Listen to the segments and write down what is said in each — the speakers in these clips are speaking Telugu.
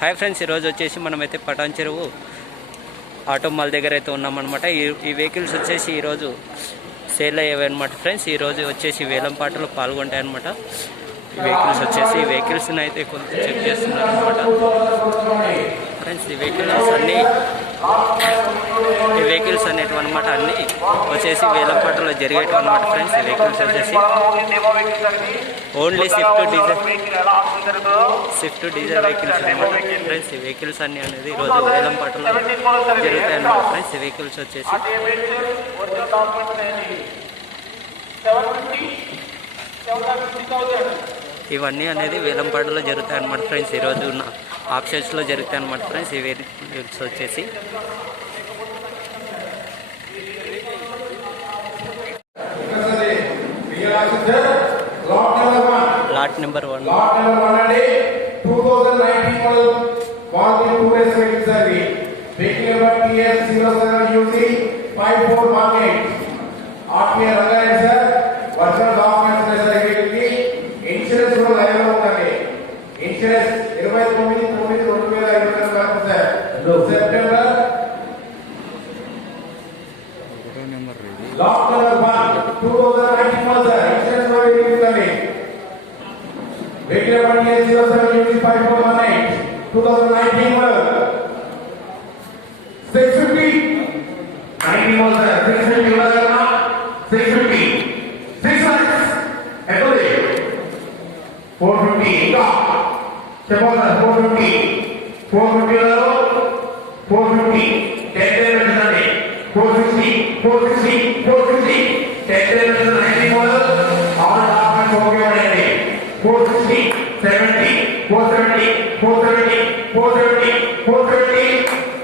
హాయ్ ఫ్రెండ్స్, ఈరోజు వచ్చేసి మనమైతే పటాన్ చెరువు ఆటో మాల్ దగ్గర అయితే ఉన్నామన్నమాట. ఈ వెహికల్స్ వచ్చేసి ఈరోజు సేల్ అయ్యేవి అనమాట ఫ్రెండ్స్. ఈరోజు వచ్చేసి వేలం పాటలు పాల్గొంటాయన్నమాట. ఈ వెహికల్స్ని అయితే కొంత చెక్ చేస్తున్నారు అనమాట ఫ్రెండ్స్. ఈ వెహికల్స్ అనేటివి అనమాట అన్నీ వచ్చేసి వేలం పాటలో జరిగేటివి అనమాట ఫ్రెండ్స్. ఈ వెహికల్స్ వచ్చేసి ఓన్లీ స్విఫ్ట్ డీజల్ వెహికల్స్ అనమాట ఫ్రెండ్స్. ఈ వెహికల్స్ అన్నీ అనేది ఈరోజు వేలం పాటలో జరుగుతాయి అన్నమాట ఫ్రెండ్స్. ఈ వెహికల్స్ వచ్చేసి ఇవన్నీ అనేది వేలంపాటలో జరుగుతాయి అన్నమాట ఫ్రెండ్స్. ఈరోజు ఉన్న ఆప్షన్స్లో జరుగుతాయి అన్నమాట ఫ్రెండ్స్. ఈ వెహికల్స్ వచ్చేసి లాట్ నెంబర్ 1 అండి 2019 మోడల్ మారుతి 2S వెహికల్స్ అండి. Vehicle number TS07UC 5418 RTA Rangareddy sir. Original documents sir. వీటికి ఇన్సూరెన్స్ కూడా లైవ్ లో ఉందండి. ఇన్సూరెన్స్ 29/9/2025 వరకు sir. September lot number 1 2019 model sir. Insurance కూడా ఉందండి. Vehicle number TS07UC 5418 2019 model 650 19 model sir. 650 ఇవ్వగలనా? 650 600 ఎక్కడి 450 ఇంకా చెప్పండి సార్. 450 450 450 10 పెట్టండి. 460 460 460 10 19 మోడల్ ఆల్ డాక్యుమెంట్స్ ఓకే అండి. 460 70 470 470 470 470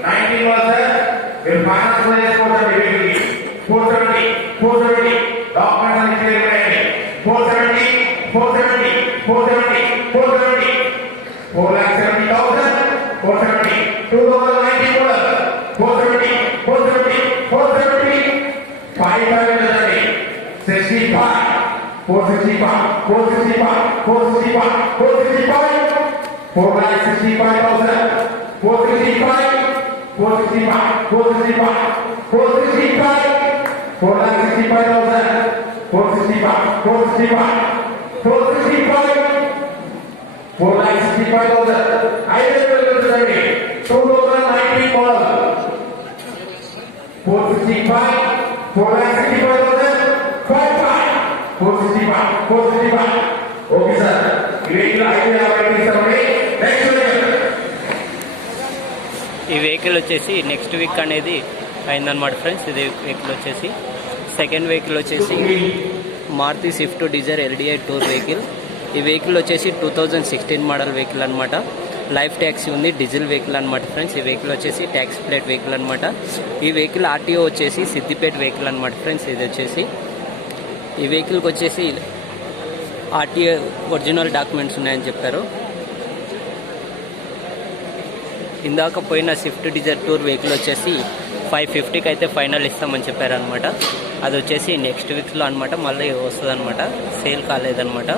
19 మోడల్ సార్. మీరు ఫైనాన్స్ లో చేసుకోవడానికి వీటికి 470 470 డాక్యుమెంట్స్ అన్ని క్లియర్ చేయండి. 470 470 470 470 4,70,000 470 2019 మోడల్ 470 470 470 55 65 465 465 465 465 4,65,000 465 465 465 465 4,65,000 465 465 465 4,65,000 5,000 2019 మోడల్ 465 4,65,000 55 465 465 ఓకే సార్. ఈ వెహికల్ వచ్చేసి నెక్స్ట్ వీక్ అనేది అయిందనమాట ఫ్రెండ్స్. ఇది వెహికల్ వచ్చేసి సెకండ్ వెహికల్ వచ్చేసి Maruti Swift Dzire LDI tour vehicle. ఈ వెహికల్ వచ్చేసి 2016 మోడల్ వెహికల్ అనమాట. లైఫ్ ట్యాక్సీ ఉంది, డీజిల్ వెహికల్ అనమాట ఫ్రెండ్స్. ఈ వెహికల్ వచ్చేసి ట్యాక్స్ ప్లేట్ వెహికల్ అనమాట. ఈ వెహికల్ RTO వచ్చేసి సిద్దిపేట వెహికల్ అనమాట ఫ్రెండ్స్. ఇది వచ్చేసి ఈ వెహికల్కి వచ్చేసి RTO ఒరిజినల్ డాక్యుమెంట్స్ ఉన్నాయని చెప్పారు. ఇందాక పోయిన స్విఫ్ట్ డిజైర్ టూర్ వెహికల్ వచ్చేసి 550కి అయితే ఫైనల్ ఇస్తామని చెప్పారు అనమాట. అది వచ్చేసి నెక్స్ట్ వీక్లో అనమాట మళ్ళీ వస్తుంది అనమాట. సేల్ కాలేదనమాట.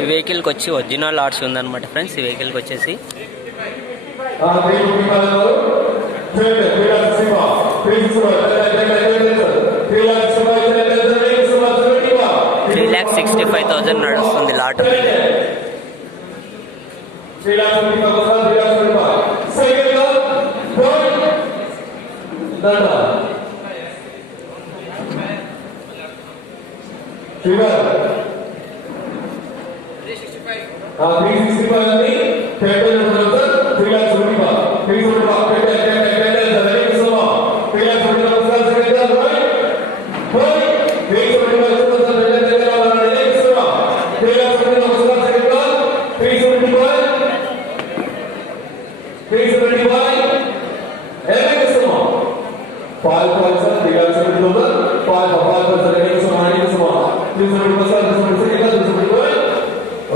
ఈ వెహికల్కి వచ్చి ఒరిజినల్ ఆర్ట్స్ ఉందన్నమాట ఫ్రెండ్స్. ఈ వెహికల్కి వచ్చేసి 3,65,000 నడుస్తుంది లాట్.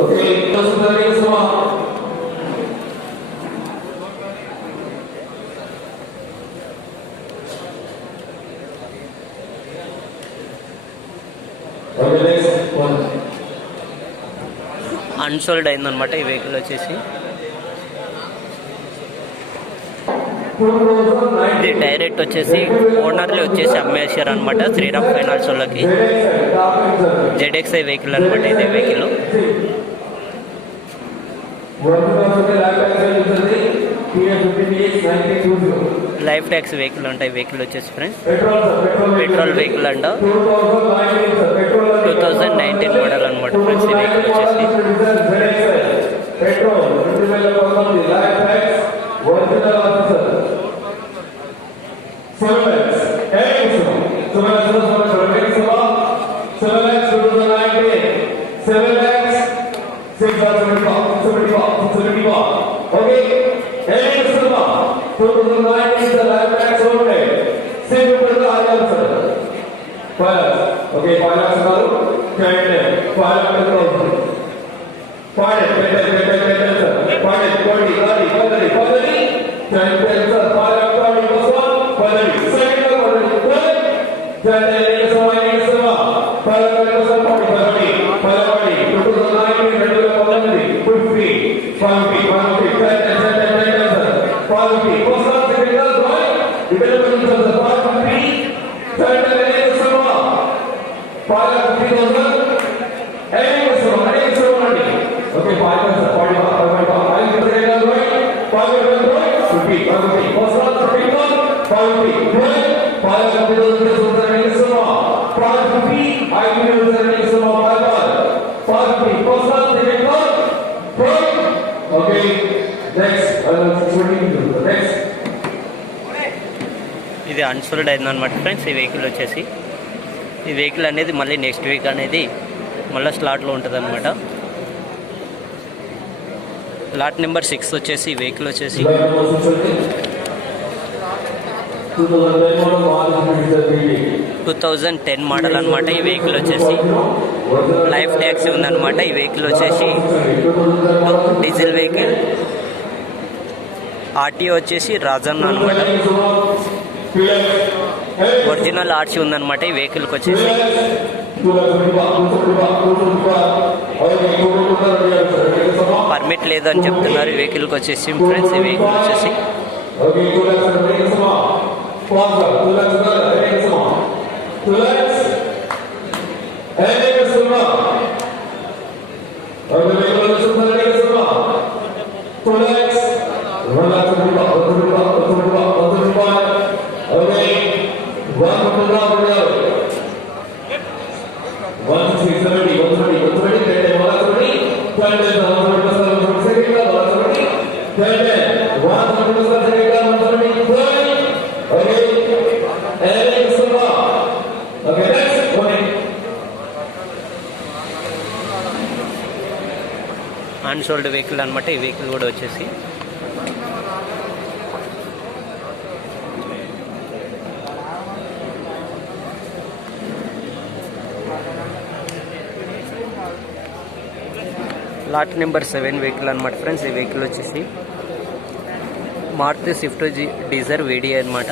Okay, అన్సోల్డ్ అయిందనమాట ఈ వెహికల్ వచ్చేసి. ఇది డైరెక్ట్ వచ్చేసి ఓనర్లు వచ్చేసి అమ్మేశారు అనమాట శ్రీరామ్ ఫైనాన్స్ వాళ్ళకి. ZXi వెహికల్ అనమాట ఇదే వెహికల్. లైఫ్ ట్యాక్స్ వెహికల్ అంట ఈ వెహికల్ వచ్చేసి ఫ్రెండ్స్. పెట్రోల్ వెహికల్ అంట 2019 మోడల్ అనమాట ఫ్రెండ్స్ ఈ వెహికల్ వచ్చేసి. ఇది అన్సోల్డ్ అయిందనమాట ఫ్రెండ్స్ ఈ వెహికల్ వచ్చేసి. ఈ వెహికల్ అనేది మళ్ళీ నెక్స్ట్ వీక్ అనేది మళ్ళీ స్లాట్లో ఉంటుంది అనమాట. లాట్ నెంబర్ 6 వచ్చేసి ఈ వెహికల్ వచ్చేసి 2010 మోడల్ అనమాట ఈ వెహికల్ వచ్చేసి. లైఫ్ ట్యాక్సీ ఉందన్నమాట ఈ వెహికల్ వచ్చేసి. Diesel vehicle. ఆర్టీఓ వచ్చేసి రాజన్న అనమాట. ఒరిజినల్ ఆర్సీ ఉందన్నమాట ఈ వెహికల్కి వచ్చేసి. పర్మిట్ లేదని చెప్తున్నారు ఈ వెహికల్కి వచ్చేసి ఫ్రెండ్స్. ఈ వెహికల్ వచ్చేసి అన్సోల్డ్ వెహికల్ అనమాట ఈ వెహికల్ కూడా వచ్చేసి. లాట్ నెంబర్ 7 వెహికల్ అనమాట ఫ్రెండ్స్. ఈ వెహికల్ వచ్చేసి మారుతి స్విఫ్ట్ డీజర్ VDI అనమాట.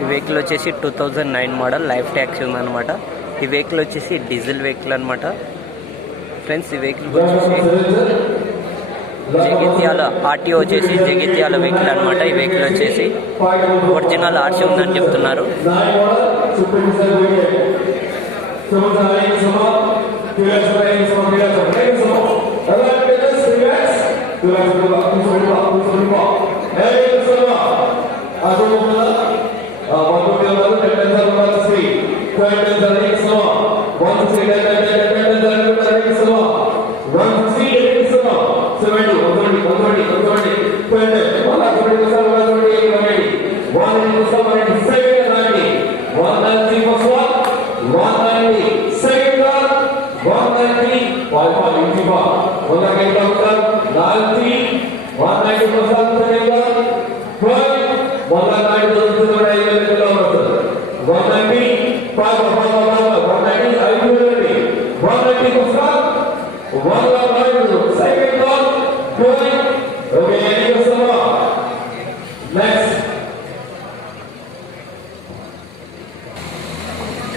ఈ వెహికల్ వచ్చేసి 2009 మోడల్. లైఫ్ ట్యాక్సీ ఉందన్నమాట. ఈ వెహికల్ వచ్చేసి డీజిల్ వెహికల్ అనమాట ఫ్రెండ్స్. ఈ వెహికల్ వచ్చేసి జగిత్యాల ఆర్టీఓ వచ్చేసి జగిత్యాల వెహికల్ అనమాట. ఈ వెహికల్ వచ్చేసి ఒరిజినల్ ఆర్సీ ఉందని చెప్తున్నారు.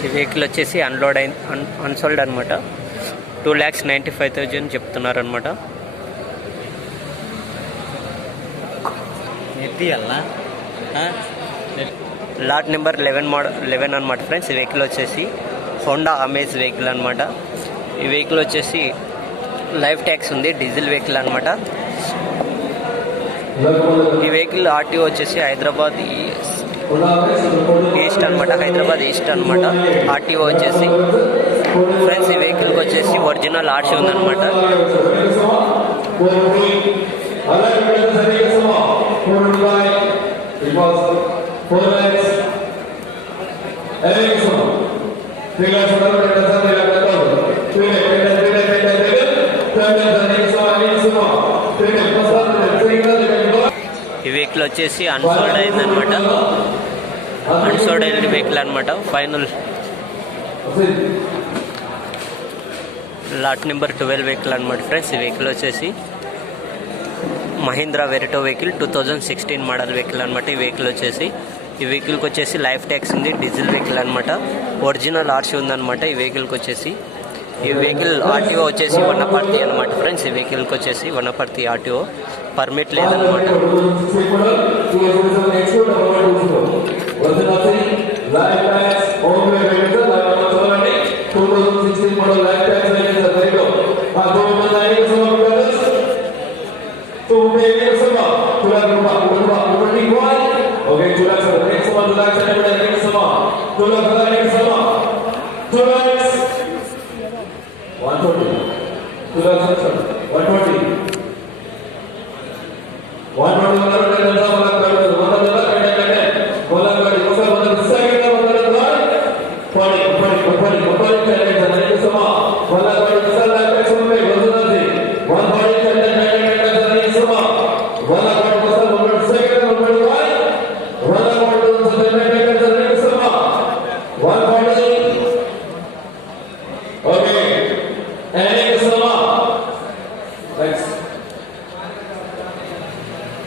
ఈ వెహికల్ వచ్చేసి అన్సోల్డ్ అనమాట. 2,95,000 చెప్తున్నారనమాట. లాట్ నెంబర్ 11 అనమాట ఫ్రెండ్స్. ఈ వెహికల్ వచ్చేసి హోండా అమేజ్ వెహికల్ అనమాట. ఈ వెహికల్ వచ్చేసి లైఫ్ ట్యాక్స్ ఉంది, డీజిల్ వెహికల్ అనమాట. ఈ వెహికల్ ఆర్టీఓ వచ్చేసి హైదరాబాద్ ఈస్ట్ అనమాట, హైదరాబాద్ ఈస్ట్ అనమాట. ఆర్టీఓ వచ్చేసి ఫ్రెండ్స్ ఈ వెహికల్కి వచ్చేసి ఒరిజినల్ ఆర్సీ ఉందన్నమాట. ఈ వెహికల్ వచ్చేసి అన్సోల్డ్ అయిందనమాట, అన్సోల్డ్ అయిన వెహికల్ అనమాట. ఫైనల్ లాట్ నెంబర్ 12 వెహికల్ అనమాట ఫ్రెండ్స్. ఈ వెహికల్ వచ్చేసి మహీంద్రా వెరిటో వెహికల్ 2016 మోడల్ వెహికల్ అనమాట. ఈ వెహికల్ వచ్చేసి ఈ వెహికల్కి వచ్చేసి లైఫ్ ట్యాక్స్ ఉంది, డీజిల్ వెహికల్ అనమాట. ఒరిజినల్ ఆర్సీ ఉందన్నమాట ఈ వెహికల్కి వచ్చేసి. ఈ వెహికల్ ఆర్టీఓ వచ్చేసి వనపర్తి అనమాట ఫ్రెండ్స్. ఈ వెహికల్కి వచ్చేసి వనపర్తి ఆర్టీఓ, పర్మిట్ లేదనమాట.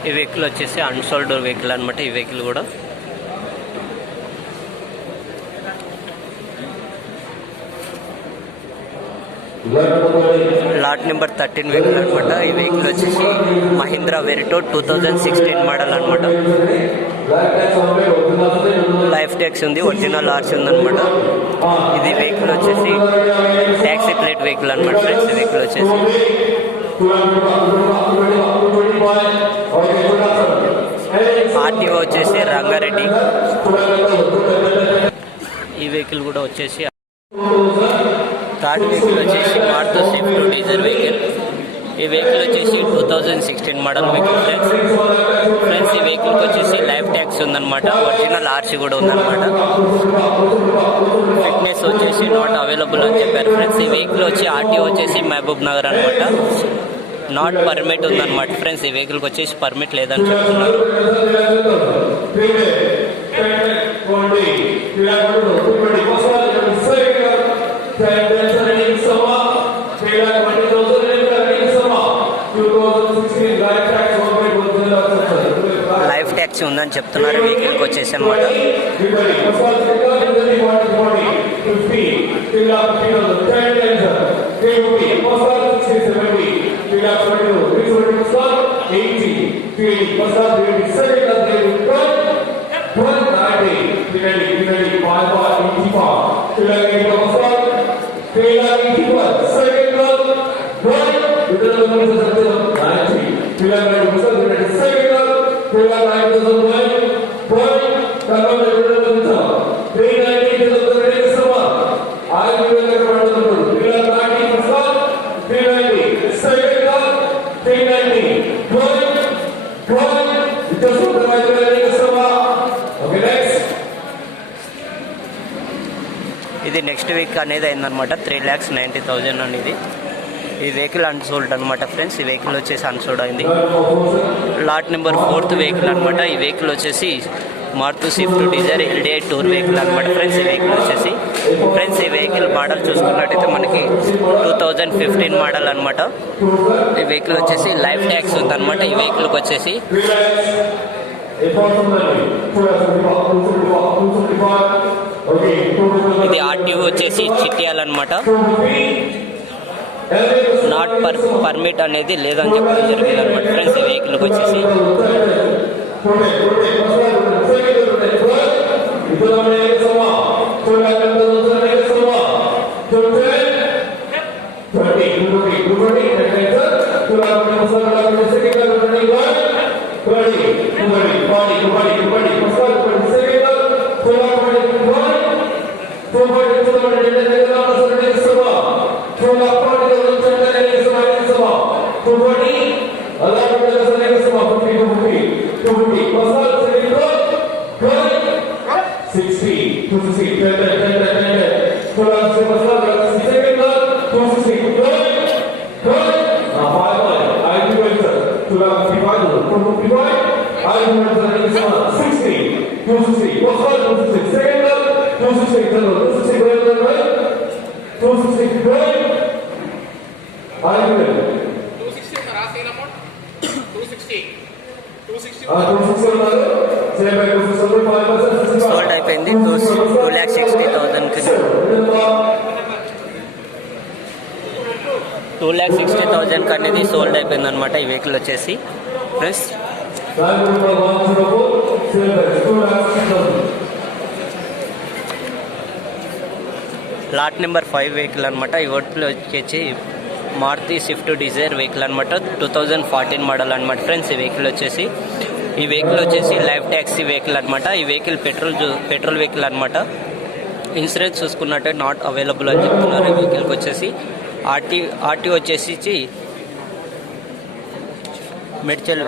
ఈ వెహికల్ వచ్చేసి అన్సోల్డ్ వెహికల్ అనమాట. ఈ వెహికల్ కూడా లాట్ నెంబర్ 13 వెహికల్ అనమాట. ఈ వెహికల్ వచ్చేసి మహీంద్రా వెరిటో 2016 మోడల్ అనమాట. లైఫ్ ట్యాక్స్ ఉంది, ఒరిజినల్ ఆర్సీ ఉందన్నమాట. ఇది వెహికల్ వచ్చేసి ట్యాక్సీ ప్లేట్ వెహికల్ అనమాట ఫ్రెండ్స్. ఈ వెహికల్ వచ్చేసి ఆర్టీఓ వచ్చేసి రంగారెడ్డి. ఈ వెహికల్ కూడా వచ్చేసి థర్డ్ వెహికల్ వచ్చేసి మారుతి స్విఫ్ట్ డీజర్ వెహికల్. ఈ వెహికల్ వచ్చేసి 2016 మోడల్ వెహికల్ ఫ్రెండ్స్. ఈ వెహికల్కి వచ్చేసి లైఫ్ ట్యాక్స్ ఉందన్నమాట, ఒరిజినల్ ఆర్సీ కూడా ఉందన్నమాట. ఫిట్నెస్ వచ్చేసి నాట్ అవైలబుల్ అని చెప్పారు ఫ్రెండ్స్. ఈ వెహికల్ వచ్చి ఆర్టీఓ వచ్చేసి మహబూబ్ నగర్ అనమాట. నాట్ పర్మిట్ ఉందన్నమాట ఫ్రెండ్స్. ఈ వెహికల్కి వచ్చేసి పర్మిట్ లేదని చెప్తున్నారు. లైఫ్ ట్యాక్సీ ఉందని చెప్తున్నారు వెహికల్కి వచ్చేసి అనమాట. ఇది నెక్స్ట్ వీక్ అనేది అయిందనమాట. 3,90,000 అనేది. ఈ వెహికల్ అన్సోల్డ్ అనమాట ఫ్రెండ్స్. ఈ వెహికల్ వచ్చేసి అన్సోల్డ్ అయింది. లాట్ నెంబర్ 4th వెహికల్ అనమాట. ఈ వెహికల్ వచ్చేసి Maruti Swift Dzire LDI tour vehicle అనమాట ఫ్రెండ్స్. ఈ వెహికల్ వచ్చేసి ఫ్రెండ్స్ ఈ వెహికల్ మోడల్ చూసుకున్నట్టయితే మనకి 2015 మోడల్ అనమాట. ఈ వెహికల్ వచ్చేసి లైఫ్ ట్యాక్స్ ఉందన్నమాట. ఈ వెహికల్కి వచ్చేసి ఇది ఆర్టీఓ వచ్చేసి చిట్యాలన్నమాట. నాట్ పర్మిట్ అనేది లేదని చెప్పడం జరిగింది అనమాట ఫ్రెండ్స్ ఈ వెహికల్కి వచ్చేసి. సోల్డ్ అయిపోయింది 2,60,000కి. 2,60,000కి అనేది సోల్డ్ అయిపోయింది అనమాట ఈ వెహికల్ వచ్చేసి ఫ్రెండ్స్. లాట్ నెంబర్ 5 వెహికల్ అనమాట. ఈ వెహికల్ వచ్చేసి మారుతి స్విఫ్ట్ డిజైర్ వెహికల్ అనమాట. 2014 మోడల్ అనమాట ఫ్రెండ్స్. ఈ వెహికల్ వచ్చేసి లైఫ్ ట్యాక్సీ వెహికల్ అనమాట. ఈ వెహికల్ పెట్రోల్ వెహికల్ అనమాట. ఇన్సూరెన్స్ చూసుకున్నట్టే నాట్ అవైలబుల్ అని చెప్తున్నారు ఈ వెహికల్కి వచ్చేసి. ఆర్టీ వచ్చేసి మెడ్చల్